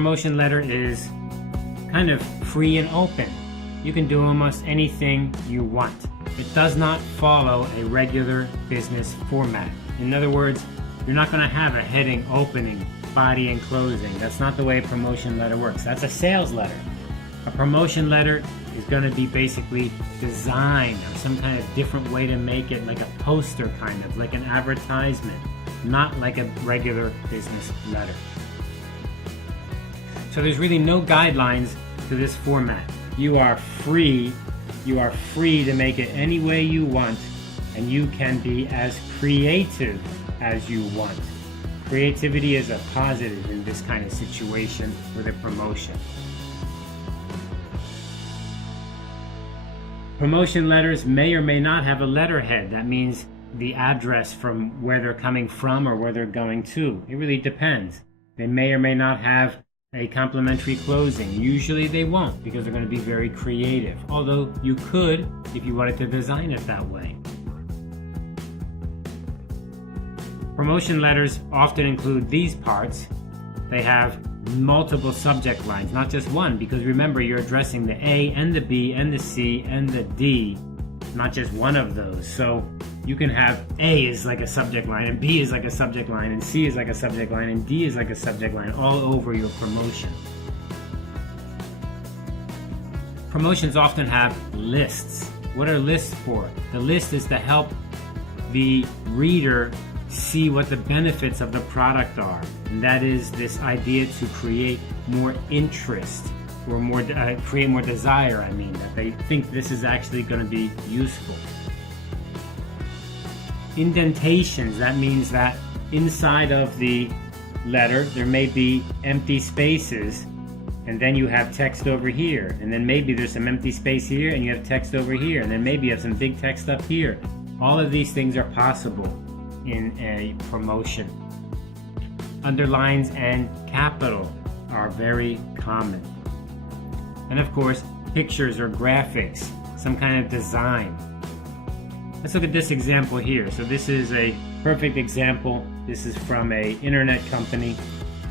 promotion letter is kind of free and open. You can do almost anything you want. It does not follow a regular business format. In other words, you're not going to have a heading, opening, body, and closing. That's not the way a promotion letter works. That's a sales letter. A promotion letter is going to be basically designed or some kind of different way to make it, like a poster kind of, like an advertisement, not like a regular business letter. So there's really no guidelines to this format. You are free to make it any way you want, and you can be as creative as you want. Creativity is a positive in this kind of situation with a promotion. Promotion letters may or may not have a letterhead. That means the address from where they're coming from or where they're going to. It really depends. They may or may not have a complimentary closing. Usually they won't, because they're going to be very creative. Although you could if you wanted to design it that way. Promotion letters often include these parts. They have multiple subject lines, not just one, because remember, you're addressing the A and the B and the C and the D, not just one of those. So you can have A is like a subject line, and B is like a subject line, and C is like a subject line, and D is like a subject line all over your promotion. Promotions often have lists. What are lists for? The list is to help the reader see what the benefits of the product are, and that is this idea to create more interest or create more desire. That they think this is actually going to be useful. Indentations, that means that inside of the letter there may be empty spaces, and then you have text over here, and then maybe there's some empty space here and you have text over here, and then maybe you have some big text up here. All of these things are possible in a promotion. Underlines and capital are very common. And of course, pictures or graphics, some kind of design. Let's look at this example here. So this is a perfect example. This is from a internet company,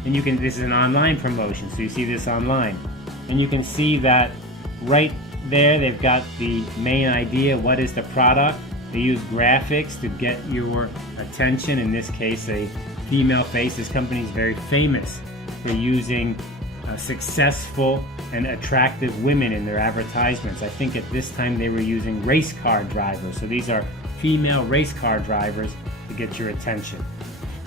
and this is an online promotion, so you see this online. And you can see that right there they've got the main idea, what is the product. They use graphics to get your attention. In this case, a female face. This company is very famous for using successful and attractive women in their advertisements. I think at this time they were using race car drivers. So these are female race car drivers to get your attention.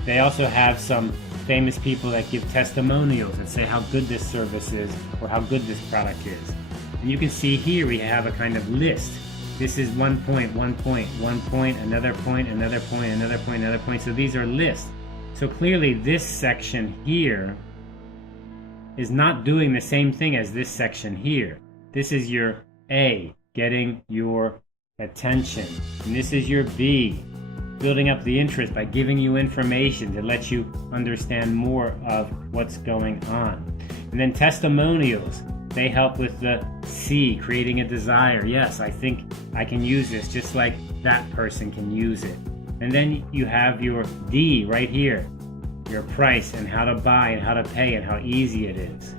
They also have some famous people that give testimonials and say how good this service is or how good this product is. And you can see here we have a kind of list. This is 1 point, 1 point, 1 point, another point, another point, another point, another point. So these are lists. So clearly this section here is not doing the same thing as this section here. This is your A, getting your attention. And this is your B, building up the interest by giving you information to let you understand more of what's going on. And then testimonials. They help with the C, creating a desire. Yes, I think I can use this just like that person can use it. And then you have your D right here, your price and how to buy and how to pay and how easy it is.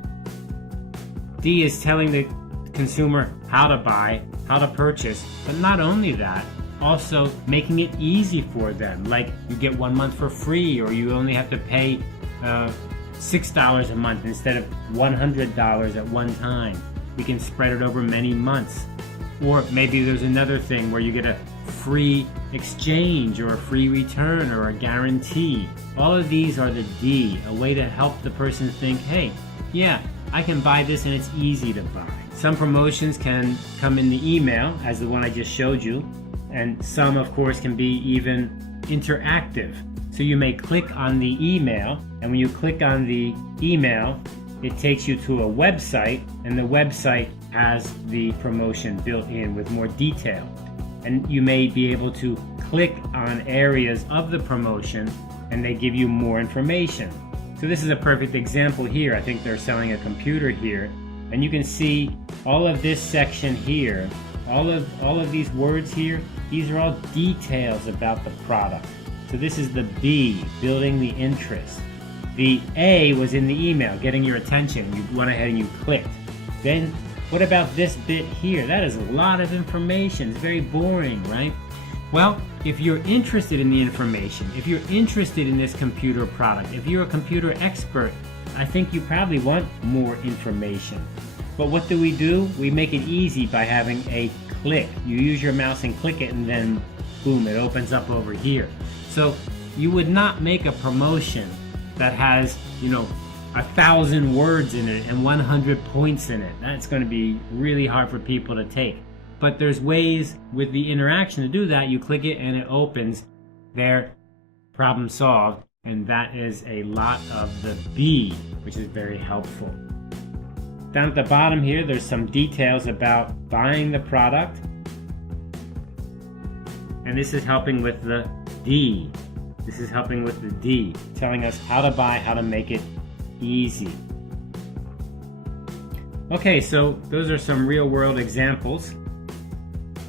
D is telling the consumer how to buy, how to purchase, but not only that, also making it easy for them. Like you get 1 month for free, or you only have to pay $6 a month instead of $100 at one time. You can spread it over many months. Or maybe there's another thing where you get a free exchange or a free return or a guarantee. All of these are the D, a way to help the person think, hey, yeah, I can buy this and it's easy to buy. Some promotions can come in the email, as the one I just showed you, and some, of course, can be even interactive. So you may click on the email, and when you click on the email, it takes you to a website, and the website has the promotion built in with more detail. And you may be able to click on areas of the promotion, and they give you more information. So this is a perfect example here. I think they're selling a computer here, and you can see all of this section here, all of these words here, these are all details about the product. So this is the B, building the interest. The A was in the email, getting your attention. You went ahead and you clicked. Then, what about this bit here? That is a lot of information. It's very boring, right? Well, if you're interested in the information, if you're interested in this computer product, if you're a computer expert, I think you probably want more information. But what do? We make it easy by having a click. You use your mouse and click it, and then boom, it opens up over here. So you would not make a promotion that has, 1,000 words in it and 100 points in it. That's going to be really hard for people to take. But there's ways with the interaction to do that. You click it and it opens. There, problem solved. And that is a lot of the B, which is very helpful. Down at the bottom here, there's some details about buying the product. And this is helping with the D. This is helping with the D, telling us how to buy, how to make it easy. Okay, so those are some real-world examples.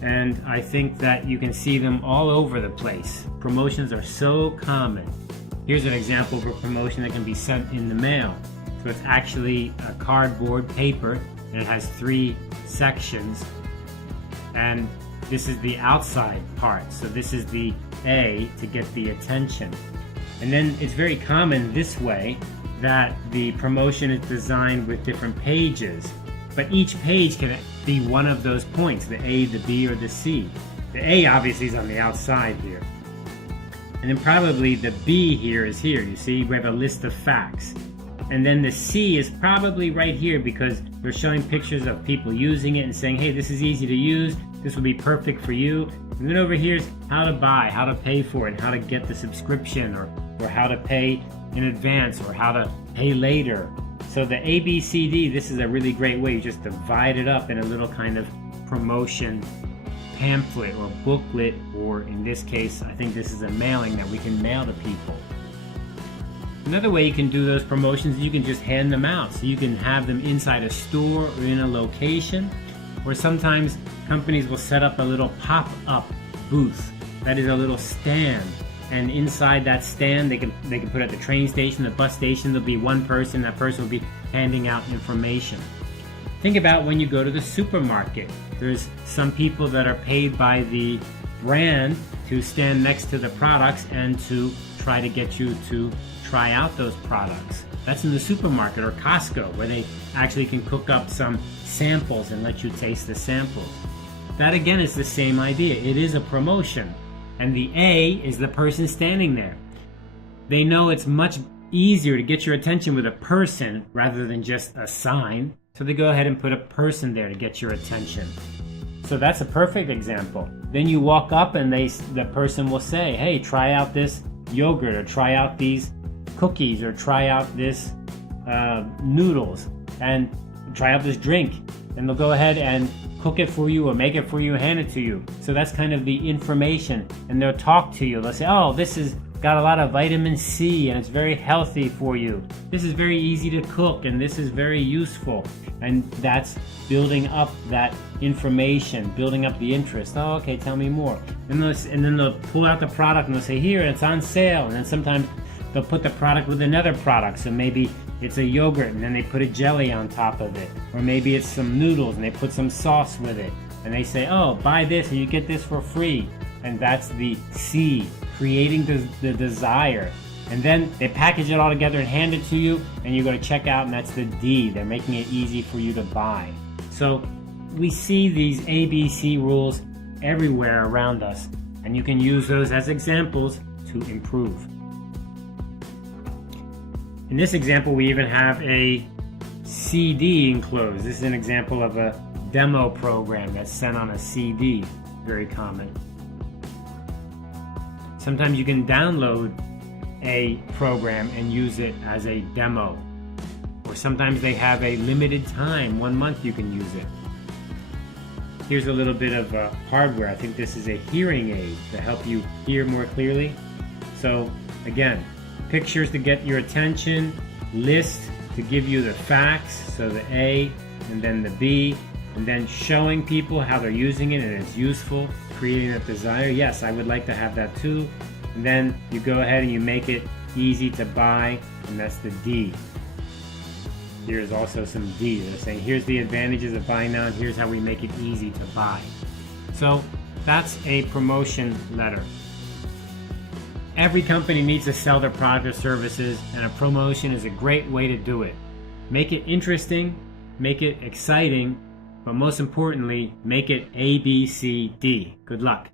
And I think that you can see them all over the place. Promotions are so common. Here's an example of a promotion that can be sent in the mail. So it's actually a cardboard paper, and it has 3 sections. And this is the outside part. So this is the A to get the attention. And then it's very common this way that the promotion is designed with different pages. But each page can be one of those points, the A, the B, or the C. The A obviously is on the outside here. And then probably the B here is here. You see, we have a list of facts. And then the C is probably right here because we're showing pictures of people using it and saying, hey, this is easy to use. This will be perfect for you. And then over here is how to buy, how to pay for it, and how to get the subscription, or how to pay in advance, or how to pay later. So the A, B, C, D, this is a really great way. You just divide it up in a little kind of promotion pamphlet or booklet, or in this case, I think this is a mailing that we can mail to people. Another way you can do those promotions is you can just hand them out. So you can have them inside a store or in a location, or sometimes companies will set up a little pop-up booth. That is a little stand. And inside that stand, they can put it at the train station, the bus station. There'll be one person. That person will be handing out information. Think about when you go to the supermarket. There's some people that are paid by the brand to stand next to the products and to try to get you to try out those products. That's in the supermarket, or Costco, where they actually can cook up some samples and let you taste the samples. That again is the same idea. It is a promotion. And the A is the person standing there. They know it's much easier to get your attention with a person rather than just a sign. So they go ahead and put a person there to get your attention. So that's a perfect example. Then you walk up and the person will say, hey, try out this yogurt, or try out these cookies, or try out this noodles, and try out this drink. And they'll go ahead and cook it for you, or make it for you, and hand it to you. So that's kind of the information. And they'll talk to you. They'll say, oh, this has got a lot of vitamin C and it's very healthy for you. This is very easy to cook and this is very useful. And that's building up that information, building up the interest. Oh, okay, tell me more. And then they'll pull out the product and they'll say, here, it's on sale. And then sometimes they'll put the product with another product. So maybe it's a yogurt and then they put a jelly on top of it. Or maybe it's some noodles and they put some sauce with it. And they say, oh, buy this and you get this for free. And that's the C, creating the desire. And then they package it all together and hand it to you, and you go to checkout, and that's the D. They're making it easy for you to buy. So we see these ABC rules everywhere around us, and you can use those as examples to improve. In this example, we even have a CD enclosed. This is an example of a demo program that's sent on a CD, very common. Sometimes you can download a program and use it as a demo. Or sometimes they have a limited time, 1 month you can use it. Here's a little bit of hardware. I think this is a hearing aid to help you hear more clearly. So again, pictures to get your attention, list to give you the facts, so the A and then the B, and then showing people how they're using it and it's useful, creating that desire. Yes, I would like to have that too. And then you go ahead and you make it easy to buy, and that's the D. Here's also some D. They're saying, here's the advantages of buying now, and here's how we make it easy to buy. So that's a promotion letter. Every company needs to sell their product or services, and a promotion is a great way to do it. Make it interesting, make it exciting, but most importantly, make it A, B, C, D. Good luck.